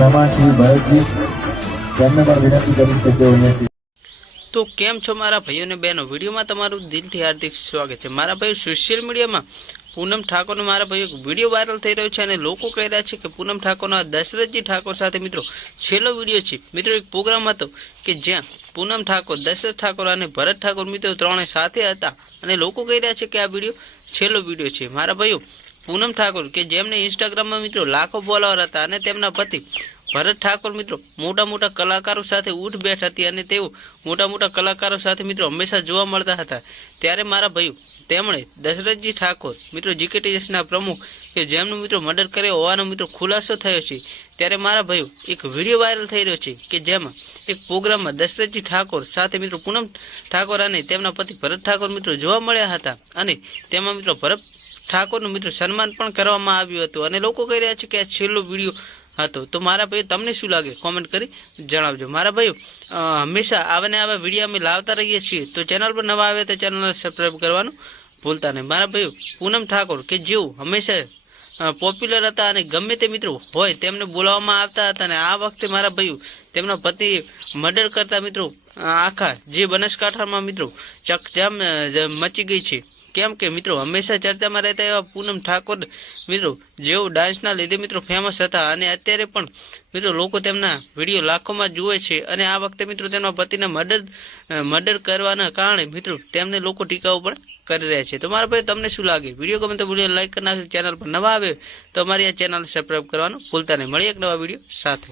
શ્રી ભરતજી તેમને પણ વિનંતી કરી છે કે અહીંયાથી તો કેમ છો મારા ભાઈઓ અને બહેનો, વિડીયોમાં તમારું દિલથી હાર્દિક સ્વાગત છે। મારા ભાઈઓ, સોશિયલ મીડિયામાં પૂનમ ઠાકોરનો મારા ભાઈઓ વિડીયો વાયરલ થઈ રહ્યો છે અને લોકો કહી રહ્યા છે કે પૂનમ ઠાકોરના દશરથજી ઠાકોર સાથે મિત્રો છેલ્લો વિડીયો છે। મિત્રો એક પ્રોગ્રામ હતો કે જ્યાં પૂનમ ઠાકોર, દશરથ ઠાકોર અને ભરત ઠાકોર મિત્રો ત્રણે સાથે હતા અને લોકો કહી રહ્યા છે કે આ વિડીયો છેલ્લો વિડીયો છે। મારા ભાઈઓ, પૂનમ ઠાકોર કે જેમને ઇન્સ્ટાગ્રામમાં મિત્રો લાખો ફોલોવર હતા અને તેમના પતિ ભરત ઠાકોર મિત્રો મોટા મોટા કલાકારો સાથે ઉઠ બેઠ હતી અને તેઓ મોટા મોટા કલાકારો સાથે મિત્રો હંમેશા જોવા મળતા હતા। ત્યારે મારા ભાઈઓ, તેમણે દશરથજી ઠાકોર મિત્રો જીકેટીએસના પ્રમુખ કે જેમનું મિત્રો મર્ડર કર્યો હોવાનો મિત્રો ખુલાસો થયો છે। ત્યારે મારા ભાઈઓ, એક વિડીયો વાયરલ થઈ રહ્યો છે કે જેમાં એક પ્રોગ્રામમાં દશરથજી ઠાકોર સાથે મિત્રો પૂનમ ઠાકોર અને તેમના પતિ ભરત ઠાકોર મિત્રો જોવા મળ્યા હતા અને તેમાં મિત્રો ભરત ઠાકોરનું મિત્રો સન્માન પણ કરવામાં આવ્યું હતું અને લોકો કહી રહ્યા છે કે આ છેલ્લો વિડીયો હતો। તો મારા ભાઈઓ, તમને શું લાગે કોમેન્ટ કરી જણાવજો। મારા ભાઈઓ, હંમેશા આવા ને આવા વિડીયો અમે લાવતા રહીએ છીએ, તો ચેનલ પર નવા આવે તો ચેનલને સબસ્ક્રાઈબ કરવાનું ભૂલતા નહીં। મારા ભાઈઓ, પૂનમ ઠાકોર કે જેઓ હંમેશા પોપ્યુલર હતા અને ગમે તે મિત્રો હોય તેમને બોલાવવામાં આવતા હતા અને આ વખતે મારા ભાઈઓ તેમના પતિ મર્ડર કરતા મિત્રો આખા જે બનાસકાંઠામાં મિત્રો ચકજામ મચી ગઈ છે। કેમ કે મિત્રો હંમેશા ચર્ચામાં રહેતા એવા પૂનમ ઠાકોર મિત્રો જેઓ ડાન્સના લીધે મિત્રો ફેમસ હતા અને અત્યારે પણ મિત્રો લોકો તેમના વિડીયો લાખોમાં જુએ છે અને આ વખતે મિત્રો તેમના પતિને મર્ડર કરવાના કારણે મિત્રો તેમને લોકો ટીકાઓ પણ કરી રહ્યા છે। તો મારા ભાઈ, તમને શું લાગે? વિડીયો ગમે તો વિડીયો લાઈક કરી નાખજો। ચેનલ પર નવા આવે તો અમારી આ ચેનલ સબસ્ક્રાઈબ કરવાનું ભૂલતા નહીં। મળીએ એક નવા વિડીયો સાથે।